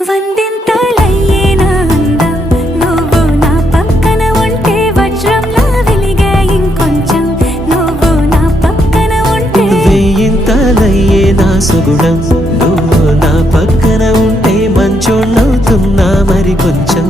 వందింతలయ్యేనా అందం నువ్వు నా పక్కన ఉంటే వజ్రంలా వెలిగే ఇంకొంచెం నువ్వు నా పక్కన ఉంటే వెయ్యింతలయ్యేనా సుగుణం నువ్వు నా పక్కన ఉంటే మంచోణ్ణవుతున్నా మరి కొంచెం